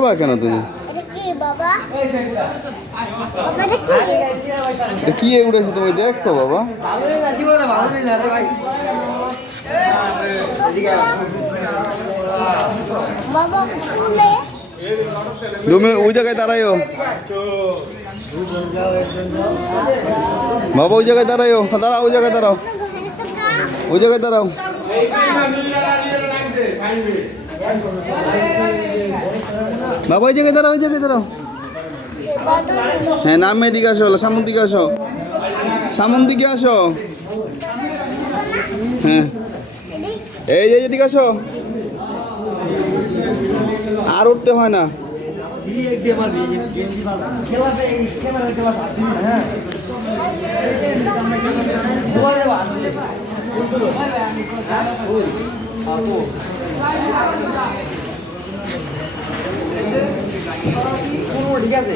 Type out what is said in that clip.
করবা কেন তুমি? কি উঠেছে তুমি দেখছো বাবা? তুমি ওই জায়গায় দাঁড়াইও বাবা, ওই জায়গায় দাঁড়াইও। দাঁড়াও, ওই জায়গায় দাঁড়াও, ওই জায়গায় দাঁড়াও। বাবা ওই জায়গায় দাঁড়াও, ওই জায়গায় দাঁড়াও। হ্যাঁ, নামে দিকে আসো, সামনের দিকে আসো, সামনের দিকে আসো। হ্যাঁ, এই যে এদিকে আসো। আর উঠতে হয় না। ঠিক আছে।